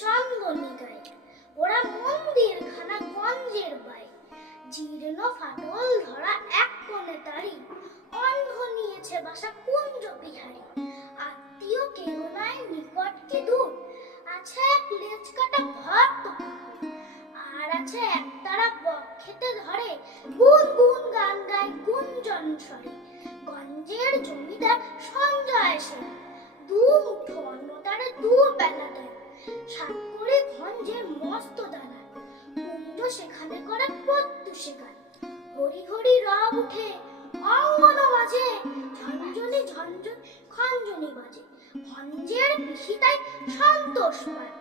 চন্দনী গায়ে। ওরা মন্দির খানা গঞ্জের বাই, জীর্ণ ফাটল ধরা এক কোণে তারি, অন্ধ নিয়েছে বাসা কুঞ্জ বিহারী। আত্মীয় কেউ নাই নিকট কি দূর, আছে এক লেজ কাটা ভক্ত কুকুর। আর আছে একতারা বক খেতে ধরে, গুন গুন গান গায় গুঞ্জন স্বরে। গঞ্জের জমিদার সঞ্জয় সেন, দু মুঠো অন্ন তারে দু বেলা দেয়। সাত করে গঞ্জের মস্ত দানা, কুঞ্জ সেখানে করে প্রত্যুষে গান। হরি হরি রব উঠে অঙ্গন বাজে, ঝঞ্ঝনি ঝঞ্ঝন খঞ্জনি বাজে। গঞ্জের পিসিতাই সন্তোষ পান,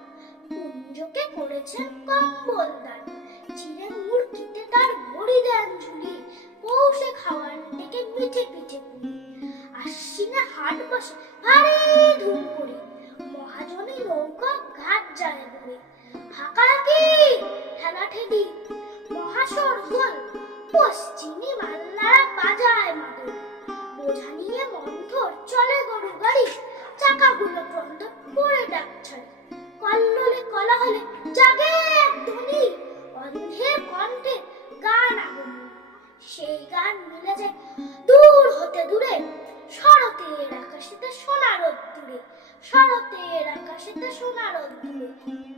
কুঞ্জকে করেছেন কম্বল দান। চিরে মুরগিতে তার ভরি দেন ঝুলি, পৌষে খাওয়ান ডেকে মিঠে পিঠে পুলি। আশ্বিনে হাট বসে ভারী ধুম করে, মহাজনী নৌকা ঘাট যায় ঘুরে। হাঁকাহাঁকি ঠেলাঠেলি মহাসর গোল, পশ্চিমী মাল্লারা বাজায় মাদল। বোঝা নিয়ে মন্থর চলে গরু গাড়ি, চাকাগুলো ক্রন্দন করে ডাক ছাড়ে। কল্লোলে কলাহলে জাগে এক ধ্বনি, অন্ধের কণ্ঠে গান আগমন। সেই গান মিলে যায় দূর হতে দূরে, শরতের আকাশেতে সোনার রোদ্দুরে, শরতের আকাশেতে সোনার রোদ্দুরে।